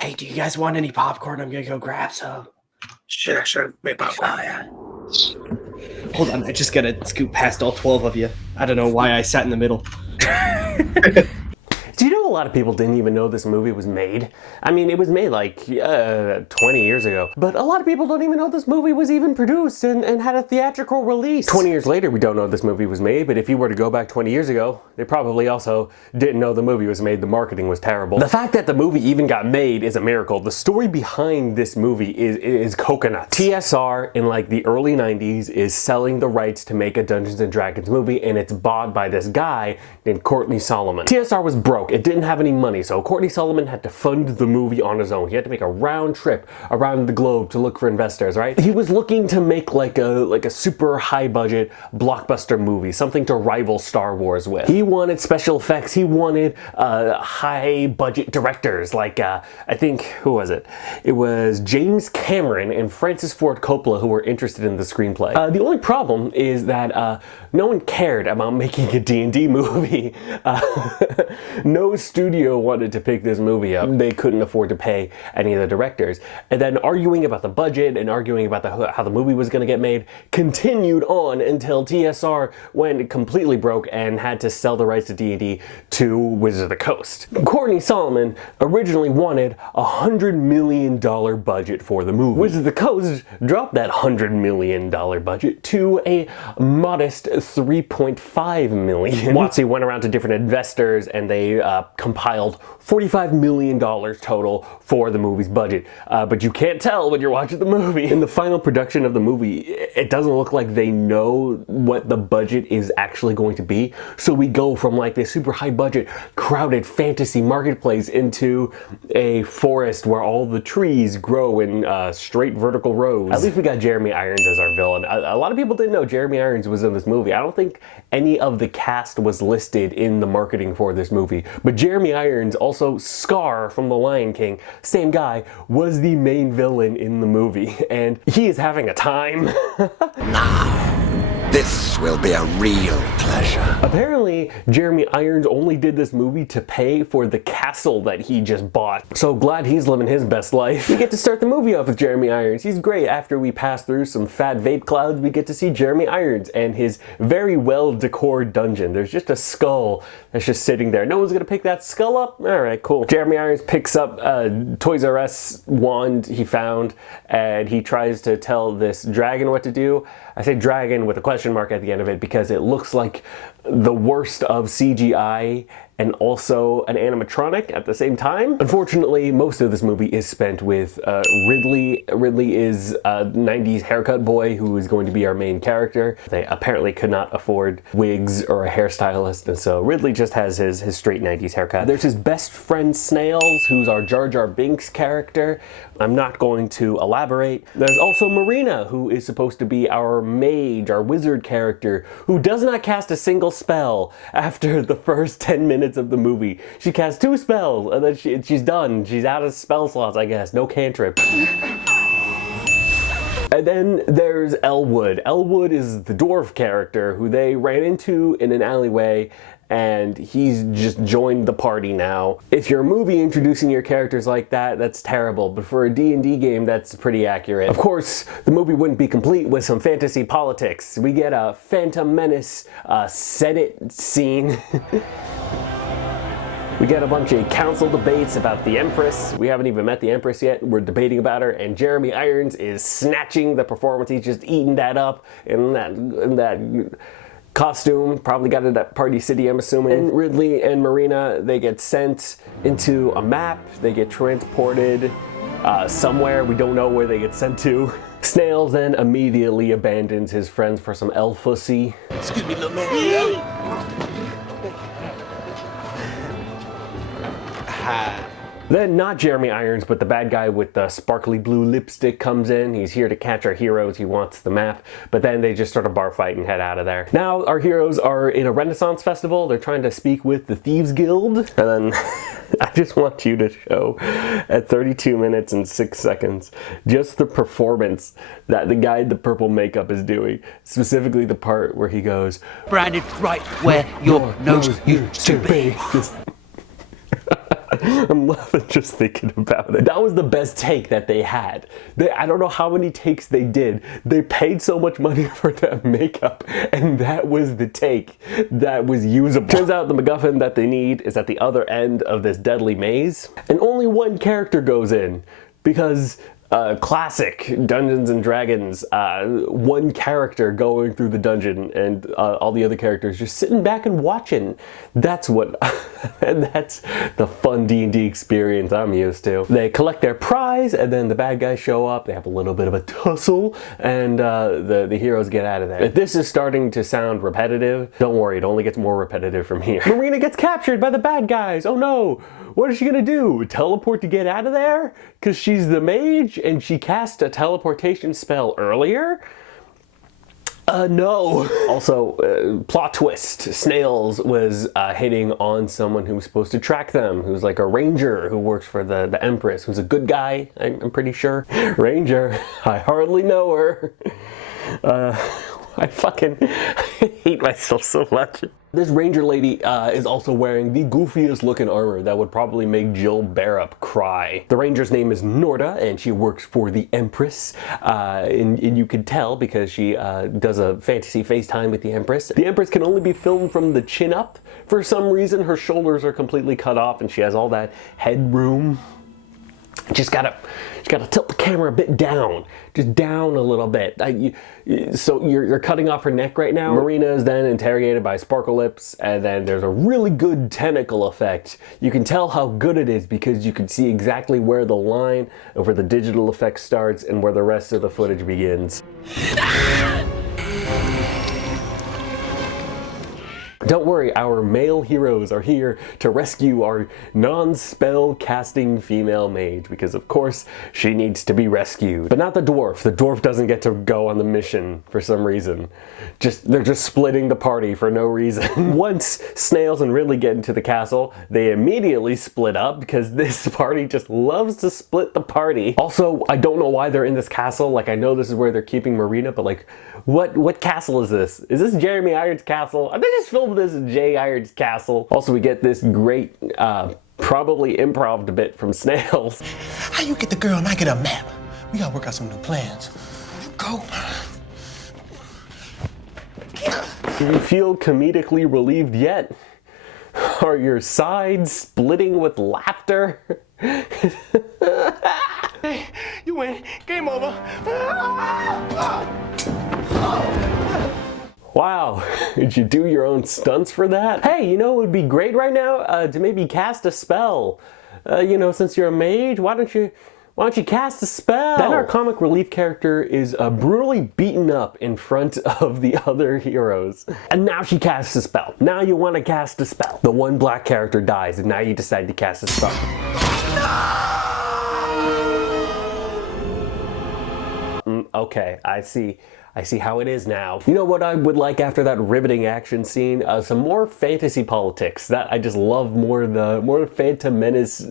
Hey, do you guys want any popcorn? I'm gonna go grab some. Sure. Wait, popcorn. Oh, yeah. Hold on, I just gotta scoot past all 12 of you. I don't know why I sat in the middle. Do you know a lot of people didn't even know this movie was made? I mean, it was made like 20 years ago, but a lot of people don't even know this movie was even produced and had a theatrical release. 20 years later, we don't know this movie was made, but if you were to go back 20 years ago, they probably also didn't know the movie was made. The marketing was terrible. The fact that the movie even got made is a miracle. The story behind this movie is coconut. TSR in like the early 90s is selling the rights to make a Dungeons and Dragons movie, and it's bought by this guy named Courtney Solomon. TSR was broke. It didn't have any money, so Courtney Solomon had to fund the movie on his own. He had to make a round trip around the globe to look for investors, right? He was looking to make like a super high budget blockbuster movie, something to rival Star Wars with. He wanted special effects. He wanted high budget directors like I think, who was it? It was James Cameron and Francis Ford Coppola who were interested in the screenplay. The only problem is that no one cared about making a D&D movie. No studio wanted to pick this movie up. They couldn't afford to pay any of the directors. And then arguing about the budget and arguing about how the movie was going to get made continued on until TSR went completely broke and had to sell the rights to D&D to Wizards of the Coast. Courtney Solomon originally wanted a $100 million budget for the movie. Wizards of the Coast dropped that $100 million budget to a modest $3.5 million. WotC went around to different investors and they compiled $45 million total for the movie's budget. But you can't tell when you're watching the movie. In the final production of the movie, it doesn't look like they know what the budget is actually going to be. So we go from like this super high budget, crowded fantasy marketplace into a forest where all the trees grow in straight vertical rows. At least we got Jeremy Irons as our villain. A lot of people didn't know Jeremy Irons was in this movie. I don't think any of the cast was listed in the marketing for this movie. But Jeremy Irons, also Scar from The Lion King, same guy, was the main villain in the movie. And he is having a time. Now, this will be a real pleasure. Apparently, Jeremy Irons only did this movie to pay for the castle that he just bought. So glad he's living his best life. We get to start the movie off with Jeremy Irons. He's great. After we pass through some fat vape clouds, we get to see Jeremy Irons and his very well decored dungeon. There's just a skull that's just sitting there. No one's gonna pick that skull up? Alright, cool. Jeremy Irons picks up a Toys R Us wand he found and he tries to tell this dragon what to do. I say dragon with a question mark at the end of it because it looks like the worst of CGI and also an animatronic at the same time. Unfortunately, most of this movie is spent with Ridley. Ridley is a 90s haircut boy who is going to be our main character. They apparently could not afford wigs or a hairstylist, and so Ridley just has his straight 90s haircut. There's his best friend Snails, who's our Jar Jar Binks character. I'm not going to elaborate. There's also Marina, who is supposed to be our mage, our wizard character, who does not cast a single spell after the first 10 minutes of the movie. She casts 2 spells and then she's done. She's out of spell slots, I guess. No cantrip. And then there's Elwood. Elwood is the dwarf character who they ran into in an alleyway, and he's just joined the party now. If you're a movie introducing your characters like that, that's terrible, but for a D&D game, that's pretty accurate. Of course, the movie wouldn't be complete with some fantasy politics. We get a Phantom Menace Senate scene. We get a bunch of council debates about the Empress. We haven't even met the Empress yet. We're debating about her, and Jeremy Irons is snatching the performance. He's just eating that up in that costume. Probably got it at Party City, I'm assuming. And Ridley and Marina, they get sent into a map. They get transported somewhere. We don't know where they get sent to. Snails then immediately abandons his friends for some elfussy. Excuse me, little man. Then not Jeremy Irons, but the bad guy with the sparkly blue lipstick comes in. He's here to catch our heroes. He wants the map. But then they just start a bar fight and head out of there. Now our heroes are in a Renaissance festival. They're trying to speak with the Thieves Guild. And then I just want you to show at 32 minutes and 6 seconds just the performance that the guy in the purple makeup is doing. Specifically the part where he goes, "Branded right where your nose used to be." I'm laughing just thinking about it. That was the best take that they had. I don't know how many takes they did. They paid so much money for that makeup, and that was the take that was usable. Turns out the MacGuffin that they need is at the other end of this deadly maze, and only one character goes in, because classic Dungeons and Dragons, one character going through the dungeon and all the other characters just sitting back and watching. That's what, and that's the fun D&D experience I'm used to. They collect their prize, and then the bad guys show up, they have a little bit of a tussle, and the heroes get out of there. If this is starting to sound repetitive, don't worry, it only gets more repetitive from here. Marina gets captured by the bad guys, oh no! What is she gonna do? Teleport to get out of there? Because she's the mage and she cast a teleportation spell earlier? No. Also, plot twist. Snails was hitting on someone who was supposed to track them, who's like a ranger who works for the Empress, who's a good guy, I'm pretty sure. Ranger, I hardly know her. I fucking hate myself so much. This ranger lady is also wearing the goofiest looking armor that would probably make Jill Barrett cry. The ranger's name is Norda, and she works for the Empress, and you could tell because she does a fantasy FaceTime with the Empress. The Empress can only be filmed from the chin up. For some reason, her shoulders are completely cut off, and she has all that headroom. Just gotta tilt the camera a bit down, just down a little bit. So you're cutting off her neck right now. Marina is then interrogated by Sparkle Lips, and then there's a really good tentacle effect. You can tell how good it is because you can see exactly where the line of where the digital effect starts and where the rest of the footage begins. Don't worry, our male heroes are here to rescue our non-spell casting female mage, because of course she needs to be rescued. But not the dwarf. The dwarf doesn't get to go on the mission for some reason. They're just splitting the party for no reason. Once Snails and Ridley get into the castle, they immediately split up because this party just loves to split the party. Also, I don't know why they're in this castle. Like, I know this is where they're keeping Marina, but like, what castle is this? Is this Jeremy Irons' castle? Are they just filmed this in Jay Irons' castle? Also, we get this great, probably improv bit from Snails. How you get the girl and I get a map? We gotta work out some new plans. Go. Do you feel comedically relieved yet? Are your sides splitting with laughter? Hey, you win. Game over. Wow, did you do your own stunts for that? Hey, you know what would be great right now? To maybe cast a spell. You know, since you're a mage, why don't you cast a spell? Then our comic relief character is brutally beaten up in front of the other heroes. And now she casts a spell. Now you want to cast a spell. The one black character dies, and now you decide to cast a spell. Okay, I see how it is now. You know what I would like after that riveting action scene? Some more fantasy politics. That I just love more Phantom Menace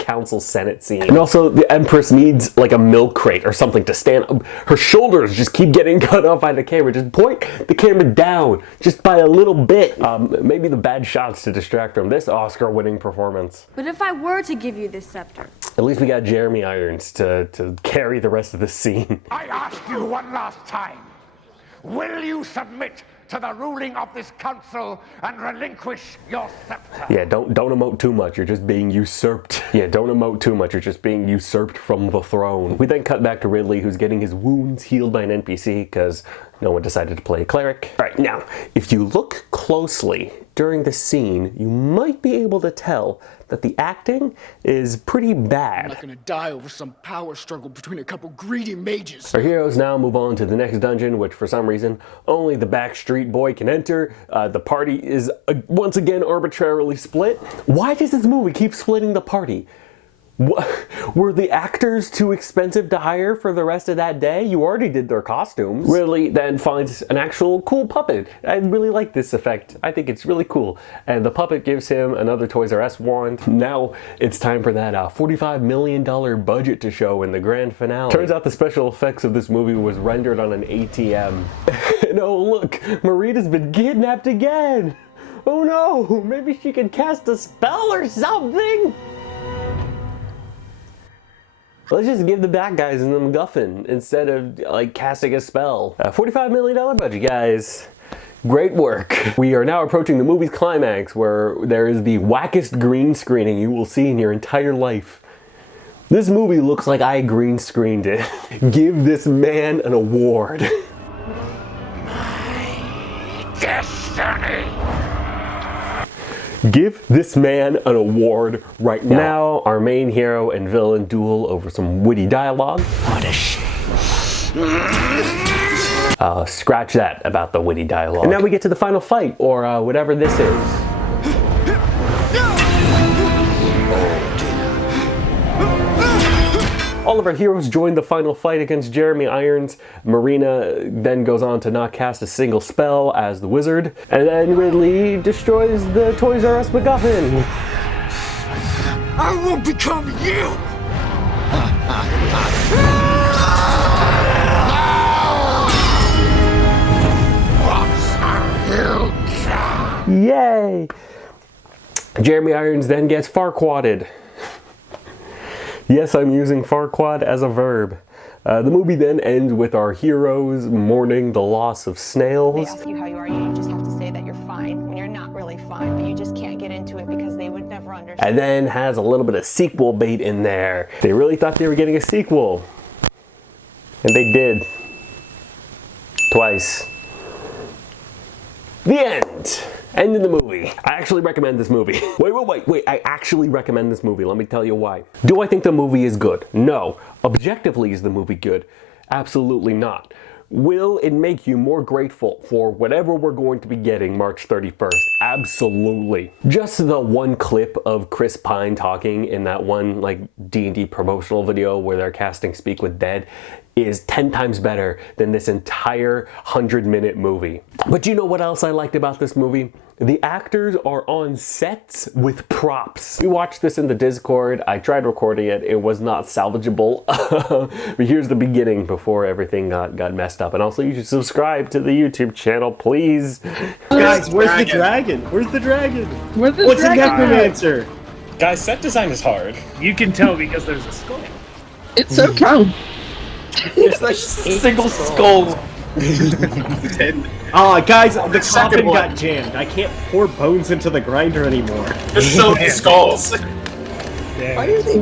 Council Senate scene. And also the Empress needs like a milk crate or something to stand up. Her shoulders just keep getting cut off by the camera. Just point the camera down just by a little bit. Maybe the bad shots to distract from this Oscar-winning performance. But if I were to give you this scepter? At least we got Jeremy Irons to carry the rest of the scene. I ask you one last time. Will you submit to the ruling of this council and relinquish your scepter? Yeah, don't emote too much, you're just being usurped. Yeah, don't emote too much, you're just being usurped from the throne. We then cut back to Ridley, who's getting his wounds healed by an NPC because no one decided to play a cleric. Alright, now, if you look closely during the scene, you might be able to tell that the acting is pretty bad. I'm not gonna die over some power struggle between a couple greedy mages. Our heroes now move on to the next dungeon, which for some reason only the Backstreet Boy can enter. The party is once again arbitrarily split. Why does this movie keep splitting the party? Were the actors too expensive to hire for the rest of that day? You already did their costumes. Ridley then finds an actual cool puppet. I really like this effect. I think it's really cool. And the puppet gives him another Toys R Us wand. Now it's time for that $45 million budget to show in the grand finale. Turns out the special effects of this movie was rendered on an ATM. And oh look, Marita's been kidnapped again. Oh no, maybe she can cast a spell or something. Let's just give the bad guys the MacGuffin instead of like casting a spell. $45 million budget, guys. Great work. We are now approaching the movie's climax where there is the wackest green screening you will see in your entire life. This movie looks like I green screened it. Give this man an award. Destiny! Give this man an award right now. Now, our main hero and villain duel over some witty dialogue. What a shame. Scratch that about the witty dialogue. And now we get to the final fight, or whatever this is. All of our heroes join the final fight against Jeremy Irons. Marina then goes on to not cast a single spell as the wizard. And then Ridley destroys the Toys R Us MacGuffin. I will become you! Yay! Jeremy Irons then gets farquadded. Yes, I'm using farquad as a verb. The movie then ends with our heroes mourning the loss of They snails. ask you how you are, you just have to say that you're fine when you're not really fine, but you just can't get into it because they would never understand. And then has a little bit of sequel bait in there. They really thought they were getting a sequel. And they did. Twice. The end. End of the movie. I actually recommend this movie. Wait. I actually recommend this movie. Let me tell you why. Do I think the movie is good? No. Objectively, is the movie good? Absolutely not. Will it make you more grateful for whatever we're going to be getting March 31st? Absolutely. Just the one clip of Chris Pine talking in that one like D&D promotional video where they're casting Speak with Dead is 10 times better than this entire 100-minute movie. But you know what else I liked about this movie? The actors are on sets with props. We watched this in the Discord. I tried recording it. It was not salvageable. But here's the beginning before everything got messed up. And also you should subscribe to the YouTube channel, please. Guys, where's the dragon? Where's the dragon? Where's the What's dragon? a necromancer? Guys, set design is hard. You can tell because there's a skull. It's so true. It's like single skull. Guys, the coffin got jammed. I can't pour bones into the grinder anymore. There's so many skulls. Why are they